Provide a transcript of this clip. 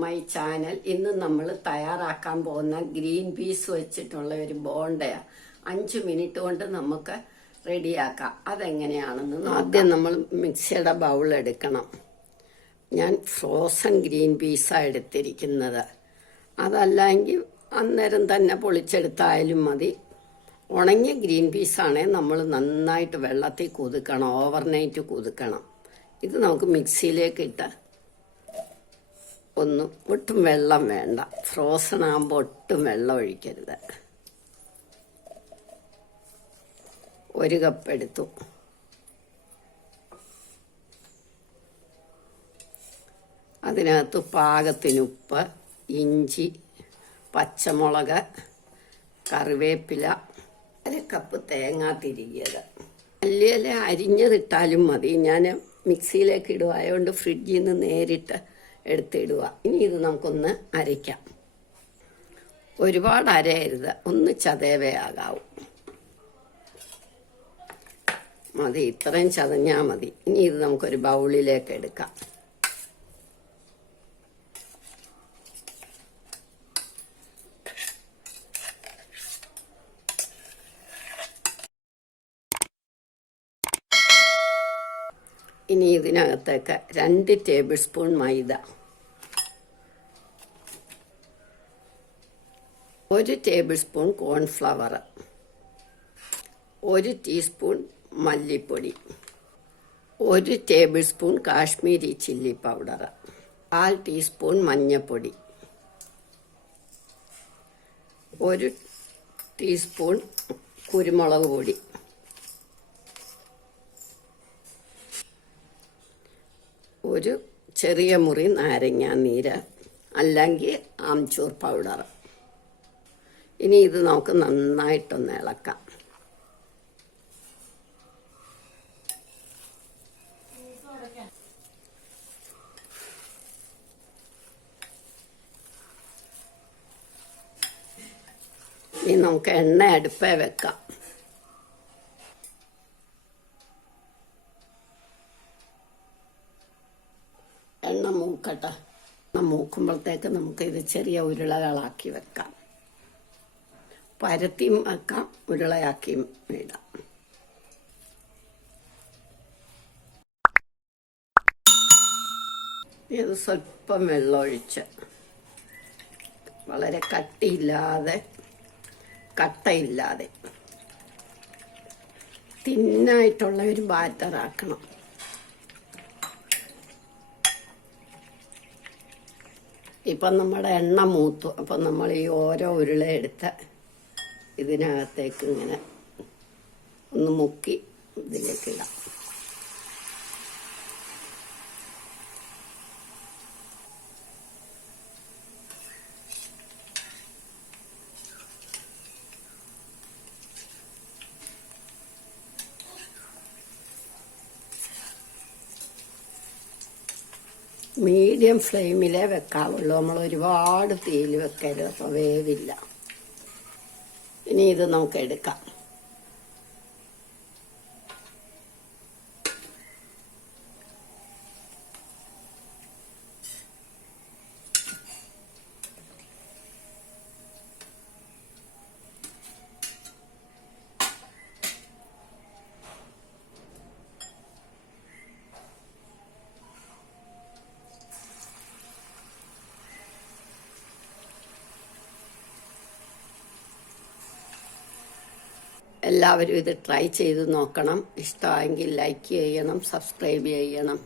My channel. ഇന്ന് നമ്മൾ തയ്യാറാക്കാൻ പോകുന്ന ഗ്രീൻ പീസ് വെച്ചിട്ടുള്ള ഒരു ബോണ്ടയാണ്. 5 മിനിറ്റ് കൊണ്ട് നമുക്ക് റെഡിയാക്കാം. അതെങ്ങനെയാണെന്ന് ആദ്യം നമ്മൾ മിക്സിയുടെ ബൗൾ എടുക്കണം. ഞാൻ ഫ്രോസൺ ഗ്രീൻ പീസാണ് എടുത്തിരിക്കുന്നത്. അതല്ലെങ്കിൽ അന്നേരം തന്നെ പൊളിച്ചെടുത്തായാലും മതി. ഉണങ്ങിയ ഗ്രീൻ പീസാണെങ്കിൽ നമ്മൾ നന്നായിട്ട് വെള്ളത്തിൽ കുതിക്കണം, ഓവർനൈറ്റ് കുതിക്കണം. ഇത് നമുക്ക് മിക്സിയിലേക്ക് ഇട്ട് ഒട്ടും വെള്ളം വേണ്ട. ഫ്രോസൺ ആകുമ്പോൾ ഒട്ടും വെള്ളം ഒഴിക്കരുത്. 1 കപ്പ് എടുത്തു. അതിനകത്ത് പാകത്തിന് ഉപ്പ്, ഇഞ്ചി, പച്ചമുളക്, കറിവേപ്പില, 1 കപ്പ് തേങ്ങ തിരികിയത്. മല്ലിയില അരിഞ്ഞതിട്ടാലും മതി. ഞാൻ മിക്സിയിലേക്ക് ഇടുവായതുകൊണ്ട് ഫ്രിഡ്ജിൽ നിന്ന് നേരിട്ട് എടുത്തിടുക. ഇനി ഇത് നമുക്കൊന്ന് അരയ്ക്കാം. ഒരുപാട് അരയരുത്, ഒന്ന് ചതവേയാകാവും മതി. ഇത്രയും ചതഞ്ഞാൽ മതി. ഇനി ഇത് നമുക്കൊരു ബൗളിലേക്ക് എടുക്കാം. ഇനി ഇതിനകത്തേക്ക് 2 ടേബിൾ സ്പൂൺ മൈദ, 1 ടേബിൾ സ്പൂൺ കോൺഫ്ലവർ, 1 ടീസ്പൂൺ മല്ലിപ്പൊടി, 1 table spoon Kashmiri chilli powder, 1/4 teaspoon മഞ്ഞൾപ്പൊടി, 1 ടീസ്പൂൺ കുരുമുളക് പൊടി, 1 ചെറിയ മുറി നാരങ്ങ നീര് അല്ലെങ്കിൽ ആംചൂർ പൗഡർ. ഇനി ഇത് നമുക്ക് നന്നായിട്ടൊന്ന് ഇളക്കാം. ഇനി നമുക്ക് എണ്ണ അടുപ്പേ വെക്കാം. എണ്ണ മൂക്കട്ടെ. മൂക്കുമ്പോഴത്തേക്ക് നമുക്ക് ഇത് ചെറിയ ഉരുളകളാക്കി വെക്കാം. പരത്തിയും വെക്കാം, ഉരുളയാക്കിയും ഇടാം. ഇത് സ്വല്പം വെള്ളമൊഴിച്ച് വളരെ കട്ടയില്ലാതെ തിന്നായിട്ടുള്ള ഒരു ബാറ്ററാക്കണം. ഇപ്പം നമ്മുടെ എണ്ണ മൂത്തു. അപ്പം നമ്മൾ ഈ ഓരോ ഉരുള എടുത്ത് ഇതിനകത്തേക്ക് ഇങ്ങനെ ഒന്ന് മുക്കി ഇതിലേക്ക് ഇടാം. മീഡിയം ഫ്ലെയിമിലേ വെക്കാവുള്ളൂ. നമ്മൾ ഒരുപാട് തീയിൽ വെക്കരുത്, അപ്പോൾ വേവില്ല. ഇനി ഇത് നമുക്ക് എടുക്കാം. എല്ലാവരും ഇത് ട്രൈ ചെയ്ത് നോക്കണം. ഇഷ്ടമായെങ്കിൽ ലൈക്ക് ചെയ്യണം, സബ്സ്ക്രൈബ് ചെയ്യണം.